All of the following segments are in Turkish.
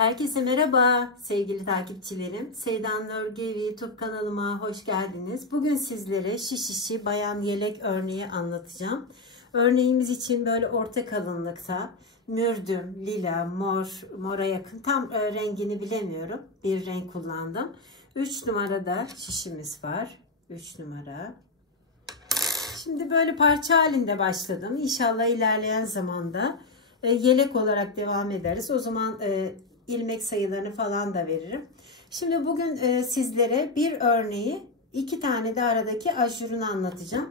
Herkese merhaba sevgili takipçilerim. Seydan Örgü Evi YouTube kanalıma hoş geldiniz. Bugün sizlere şiş işi bayan yelek örneği anlatacağım. Örneğimiz için böyle orta kalınlıkta mürdüm, lila, mora yakın, tam rengini bilemiyorum. Bir renk kullandım. 3 numarada şişimiz var. 3 numara. Şimdi böyle parça halinde başladım. İnşallah ilerleyen zamanda yelek olarak devam ederiz. O zaman ilmek sayılarını falan da veririm. Şimdi bugün sizlere bir örneği, 2 tane de aradaki ajurunu anlatacağım.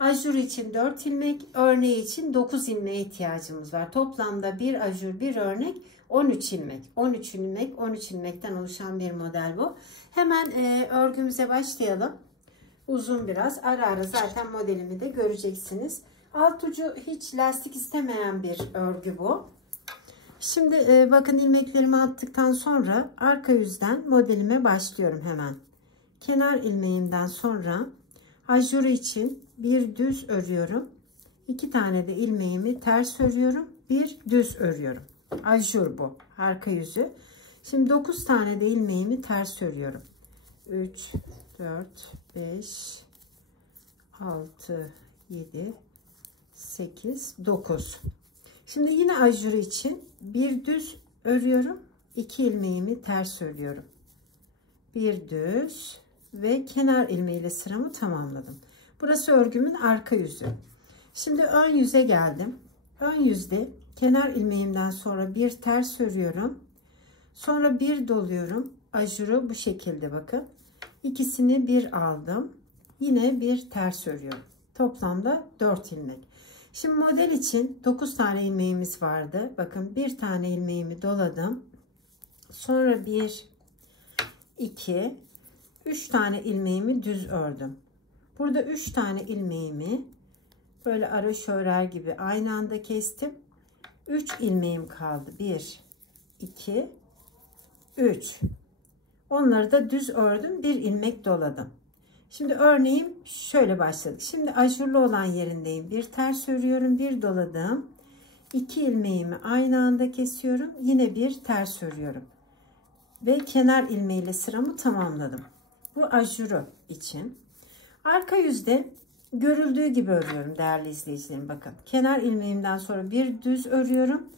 Ajur için 4 ilmek, örneği için 9 ilmeğe ihtiyacımız var. Toplamda bir ajur, bir örnek 13 ilmek. 13 ilmek, 13 ilmekten oluşan bir model bu. Hemen örgümüze başlayalım. Uzun biraz. Ara ara zaten modelimi de göreceksiniz. Alt ucu hiç lastik istemeyen bir örgü bu. Şimdi bakın ilmeklerimi attıktan sonra arka yüzden modelime başlıyorum hemen. Kenar ilmeğimden sonra ajuru için bir düz örüyorum. 2 tane de ilmeğimi ters örüyorum. Bir düz örüyorum. Ajur bu. Arka yüzü. Şimdi 9 tane de ilmeğimi ters örüyorum. 3, 4, 5, 6, 7, 8, 9. Şimdi yine ajuru için bir düz örüyorum. 2 ilmeğimi ters örüyorum. Bir düz ve kenar ilmeğiyle sıramı tamamladım. Burası örgümün arka yüzü. Şimdi ön yüze geldim. Ön yüzde kenar ilmeğimden sonra bir ters örüyorum. Sonra bir doluyorum. Ajuru bu şekilde bakın. İkisini bir aldım. Yine bir ters örüyorum. Toplamda 4 ilmek. Şimdi model için 9 tane ilmeğimiz vardı. Bakın bir tane ilmeğimi doladım. Sonra 1, 2, 3 tane ilmeğimi düz ördüm. Burada 3 tane ilmeğimi böyle araş örer gibi aynı anda kestim. 3 ilmeğim kaldı. 1, 2, 3. Onları da düz ördüm. Bir ilmek doladım. Şimdi örneğim şöyle başladı. Şimdi ajurlu olan yerindeyim. Bir ters örüyorum. Bir doladım. 2 ilmeğimi aynı anda kesiyorum. Yine bir ters örüyorum. Ve kenar ilmeğiyle sıramı tamamladım. Bu ajuru için. Arka yüzde görüldüğü gibi örüyorum değerli izleyicilerim. Bakın. Kenar ilmeğimden sonra bir düz örüyorum.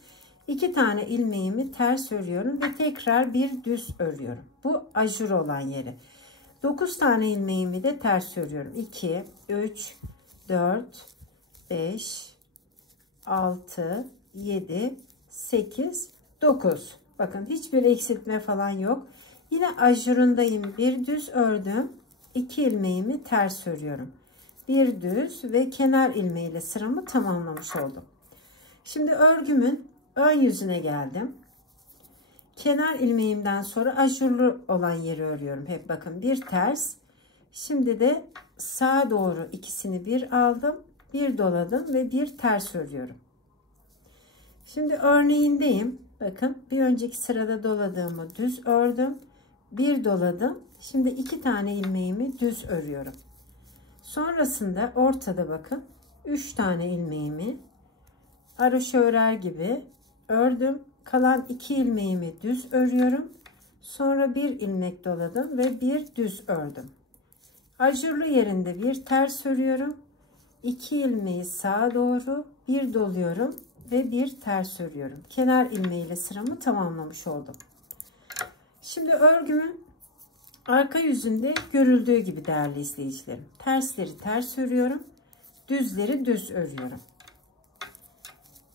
2 tane ilmeğimi ters örüyorum. Ve tekrar bir düz örüyorum. Bu ajur olan yeri. 9 tane ilmeğimi de ters örüyorum. 2, 3, 4, 5, 6, 7, 8, 9. Bakın hiçbir eksiltme falan yok. Yine ajurundayım. Bir düz ördüm. 2 ilmeğimi ters örüyorum. Bir düz ve kenar ilmeğiyle sıramı tamamlamış oldum. Şimdi örgümün ön yüzüne geldim. Kenar ilmeğimden sonra ajurlu olan yeri örüyorum. Hep bakın bir ters. Şimdi de sağa doğru ikisini bir aldım. Bir doladım ve bir ters örüyorum. Şimdi örneğindeyim. Bakın bir önceki sırada doladığımı düz ördüm. Bir doladım. Şimdi 2 tane ilmeğimi düz örüyorum. Sonrasında ortada bakın 3 tane ilmeğimi haroşa örer gibi ördüm. Kalan 2 ilmeğimi düz örüyorum. Sonra bir ilmek doladım ve bir düz ördüm. Ajurlu yerinde bir ters örüyorum. 2 ilmeği sağa doğru bir doluyorum ve bir ters örüyorum. Kenar ilmeğiyle sıramı tamamlamış oldum. Şimdi örgümün arka yüzünde görüldüğü gibi değerli izleyicilerim. Tersleri ters örüyorum. Düzleri düz örüyorum.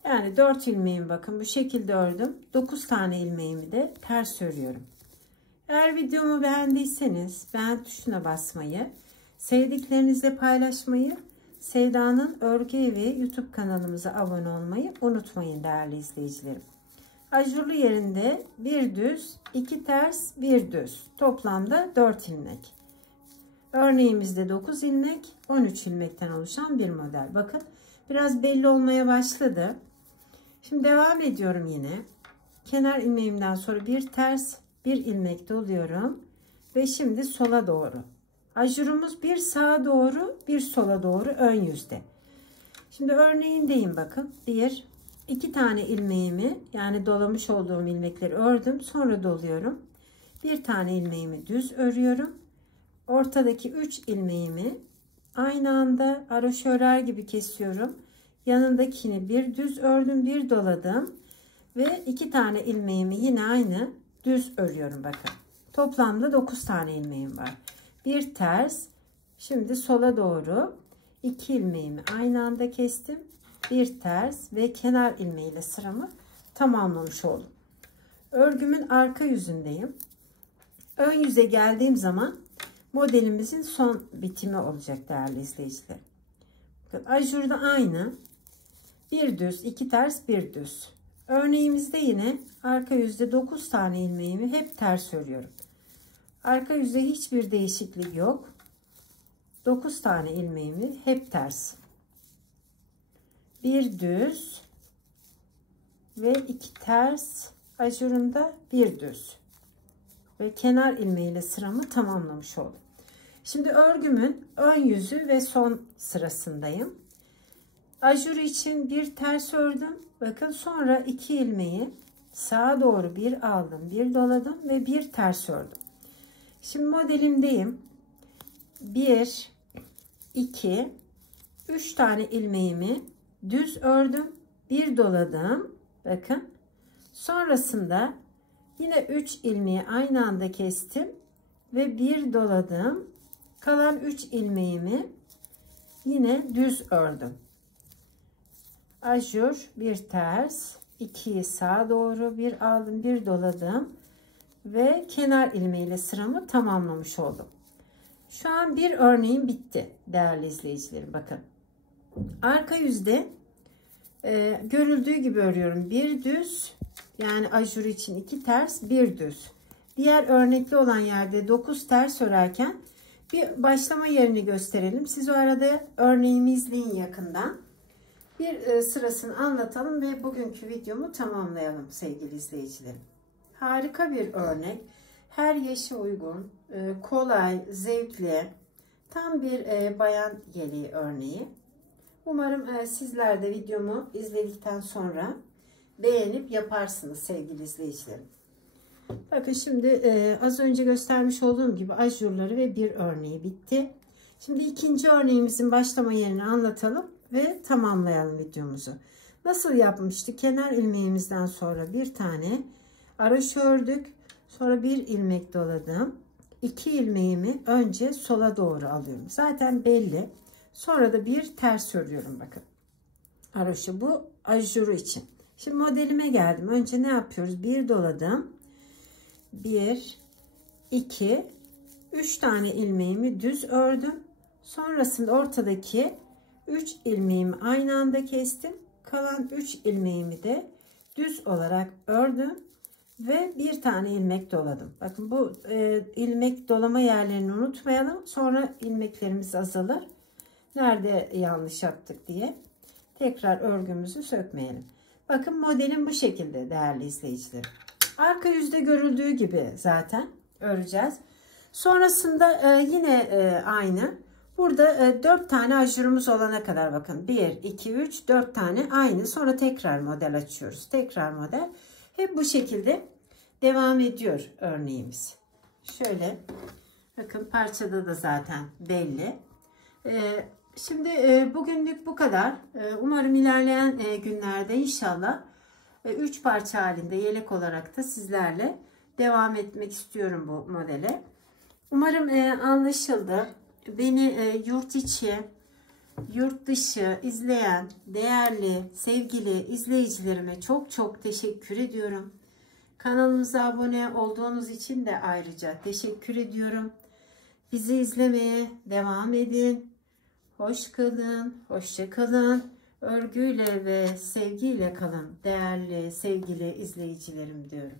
Yani 4 ilmeğimi bakın bu şekilde ördüm. 9 tane ilmeğimi de ters örüyorum. Eğer videomu beğendiyseniz beğen tuşuna basmayı, sevdiklerinizle paylaşmayı, Sevda'nın Örgü Evi YouTube kanalımıza abone olmayı unutmayın değerli izleyicilerim. Ajurlu yerinde bir düz, 2 ters, bir düz. Toplamda 4 ilmek. Örneğimizde 9 ilmek, 13 ilmekten oluşan bir model. Bakın biraz belli olmaya başladı. Şimdi devam ediyorum yine. Kenar ilmeğimden sonra bir ters, bir ilmek doluyorum ve şimdi sola doğru. Ajurumuz bir sağa doğru, bir sola doğru ön yüzde. Şimdi örneğindeyim bakın. 1, 2 tane ilmeğimi, yani dolamış olduğum ilmekleri ördüm. Sonra doluyorum. 1 tane ilmeğimi düz örüyorum. Ortadaki 3 ilmeğimi aynı anda haroşa örer gibi kesiyorum. Yanındakini bir düz ördüm, bir doladım ve 2 tane ilmeğimi yine aynı düz örüyorum. Bakın. Toplamda 9 tane ilmeğim var. Bir ters. Şimdi sola doğru 2 ilmeğimi aynı anda kestim. Bir ters ve kenar ilmeğiyle sıramı tamamlamış oldum. Örgümün arka yüzündeyim. Ön yüze geldiğim zaman modelimizin son bitimi olacak değerli izleyiciler. Ajurda aynı. Bir düz, 2 ters, bir düz. Örneğimizde yine arka yüzde 9 tane ilmeğimi hep ters örüyorum. Arka yüzde hiçbir değişiklik yok. 9 tane ilmeğimi hep ters. Bir düz ve 2 ters, ajurunda bir düz. Ve kenar ilmeğiyle sıramı tamamlamış oldum. Şimdi örgümün ön yüzü ve son sırasındayım. Ajur için bir ters ördüm. Bakın, sonra 2 ilmeği sağa doğru bir aldım, bir doladım ve bir ters ördüm. Şimdi modelimdeyim. 1, 2, 3 tane ilmeğimi düz ördüm, bir doladım. Bakın. Sonrasında yine 3 ilmeği aynı anda kestim ve bir doladım. Kalan 3 ilmeğimi yine düz ördüm. Ajur, bir ters, 2'yi sağa doğru bir aldım, bir doladım ve kenar ilmeğiyle sıramı tamamlamış oldum. Şu an bir örneğim bitti değerli izleyicilerim. Bakın. Arka yüzde görüldüğü gibi örüyorum. Bir düz, yani ajur için 2 ters, bir düz. Diğer örnekli olan yerde 9 ters örerken bir başlama yerini gösterelim. Siz o arada örneğimi izleyin yakından. Bir sırasını anlatalım ve bugünkü videomu tamamlayalım sevgili izleyicilerim. Harika bir örnek. Her yaşa uygun, kolay, zevkli, tam bir bayan yeleği örneği. Umarım sizler de videomu izledikten sonra beğenip yaparsınız sevgili izleyicilerim. Bakın, şimdi az önce göstermiş olduğum gibi ajurları ve bir örneği bitti. Şimdi ikinci örneğimizin başlama yerini anlatalım ve tamamlayalım videomuzu. Nasıl yapmıştık? Kenar ilmeğimizden sonra bir tane haroşa ördük. Sonra bir ilmek doladım. 2 ilmeğimi önce sola doğru alıyorum. Zaten belli. Sonra da bir ters örüyorum. Bakın. Haroşa, bu ajuru için. Şimdi modelime geldim. Önce ne yapıyoruz? Bir doladım. 1, 2, 3 tane ilmeğimi düz ördüm. Sonrasında ortadaki 3 ilmeğimi aynı anda kestim. Kalan 3 ilmeğimi de düz olarak ördüm ve bir tane ilmek doladım. Bakın, bu ilmek dolama yerlerini unutmayalım. Sonra ilmeklerimiz azalır. Nerede yanlış yaptık diye tekrar örgümüzü sökmeyelim. Bakın, modelim bu şekilde değerli izleyicilerim. Arka yüzde görüldüğü gibi zaten öreceğiz. Sonrasında yine aynı. Burada 4 tane ajurumuz olana kadar bakın. 1, 2, 3, 4 tane aynı. Sonra tekrar model açıyoruz. Tekrar model. Hep bu şekilde devam ediyor örneğimiz. Şöyle bakın, parçada da zaten belli. Şimdi bugünlük bu kadar. Umarım ilerleyen günlerde inşallah 3 parça halinde yelek olarak da sizlerle devam etmek istiyorum bu modele. Umarım anlaşıldı. Beni yurt içi, yurt dışı izleyen değerli, sevgili izleyicilerime çok çok teşekkür ediyorum. Kanalımıza abone olduğunuz için de ayrıca teşekkür ediyorum. Bizi izlemeye devam edin. Hoş kalın, hoşça kalın. Örgüyle ve sevgiyle kalın değerli, sevgili izleyicilerim diyorum.